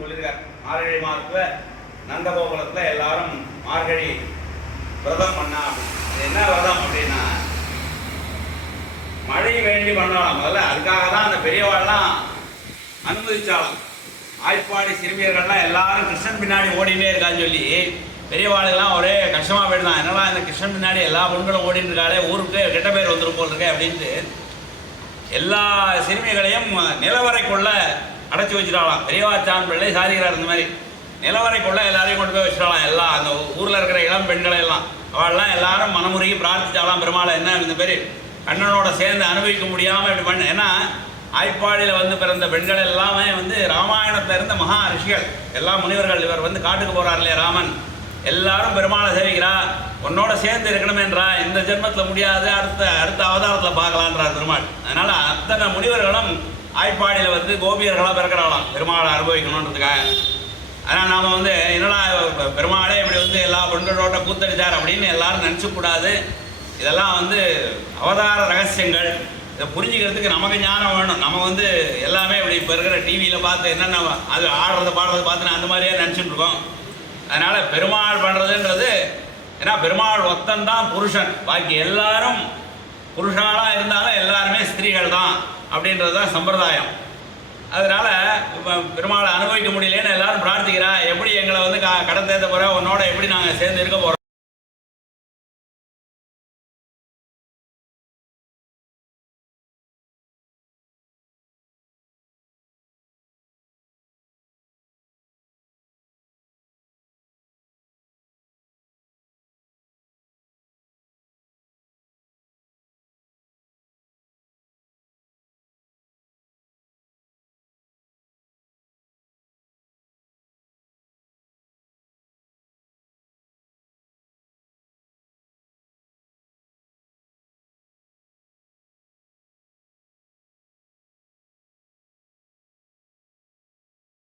சொல்லியிருக்கார் மார்கழி மாதத்துல நந்தகோகுலத்துல எல்லாரும் மார்கழி விரதம் பண்ணா என்ன விரதம் அப்படின்னா மழை வேண்டி பண்ணலாம் முதல்ல அதுக்காக தான் அந்த பெரியவாள்லாம் அனுமதிச்சாலும் ஆய்ப்பாடி சிறுமியர்கள்லாம் எல்லாரும் கிருஷ்ணன் பின்னாடி ஓடினே இருக்கான்னு சொல்லி பெரியவாளுக்கெல்லாம் ஒரே கஷ்டமாக போயிடுதான் என்னடா இந்த கிருஷ்ணன் பின்னாடி எல்லா பொண்களும் ஓடிட்டு இருக்காளே ஊருக்கு கெட்ட பேர் வந்துடும் போல் இருக்கேன் அப்படின்ட்டு எல்லா சிறுமிகளையும் நிலவரைக்குள்ள அடைச்சி வச்சுட்டாலாம் பெரியவாச்சான் பிள்ளை சாதிக்கிறார் இந்த மாதிரி நிலவரைக்குள்ள எல்லாரையும் கொண்டு போய் வச்சுட்டாலாம் எல்லாம் அந்த ஊரில் இருக்கிற இளம் பெண்களை எல்லாம் அவள்லாம் எல்லாரும் மனமுறையும் பிரார்த்திச்சாலாம் பெருமாளை என்ன இந்த பேர் கண்ணனோட சேர்ந்து அனுபவிக்க முடியாமல் இப்படி பண்ண ஏன்னா ஆய்ப்பாடியில் வந்து பிறந்த பெண்கள் எல்லாமே வந்து ராமாயணத்தில் இருந்த மகா ரிஷிகள் எல்லா முனிவர்கள் இவர் வந்து காட்டுக்கு போகிறார் இல்லையா ராமன் எல்லாரும் பெருமாளை சேவிக்கிறா உன்னோட சேர்ந்து இருக்கணுமேன்றா இந்த ஜென்மத்தில் முடியாது அடுத்த அடுத்த அவதாரத்தில் பார்க்கலான்றார் பெருமாள் அதனால் அத்தனை முனிவர்களும் ஆய்ப்பாடியில் வந்து கோபியர்களாக பிறக்கிறாங்களாம் பெருமாளை அனுபவிக்கணுன்றதுக்காக ஆனால் நாம் வந்து என்னடா பெருமாளே இப்படி வந்து எல்லா பொண்டோட கூத்தடித்தார் அப்படின்னு எல்லாரும் நினச்சக்கூடாது இதெல்லாம் வந்து அவதார ரகசியங்கள் இதை புரிஞ்சுக்கிறதுக்கு நமக்கு ஞானம் வேணும் நம்ம வந்து எல்லாமே இப்படி இப்போ இருக்கிற டிவியில் பார்த்து என்னென்ன அது ஆடுறத பாடுறதை பார்த்து நான் அந்த மாதிரியே நினச்சிட்டு இருக்கோம் அதனால் பெருமாள் பண்ணுறதுன்றது ஏன்னா பெருமாள் ஒத்தன்தான் தான் புருஷன் பாக்கி எல்லாரும் புருஷனாலாம் இருந்தாலும் எல்லாருமே ஸ்திரீகள் தான் அப்படின்றது தான் சம்பிரதாயம் அதனால் இப்போ பெருமாளை அனுபவிக்க முடியலன்னு எல்லாரும் பிரார்த்திக்கிறா எப்படி எங்களை வந்து க கடத்தேற்ற போகிற உன்னோட எப்படி நாங்கள் சேர்ந்து இருக்க போகிறோம்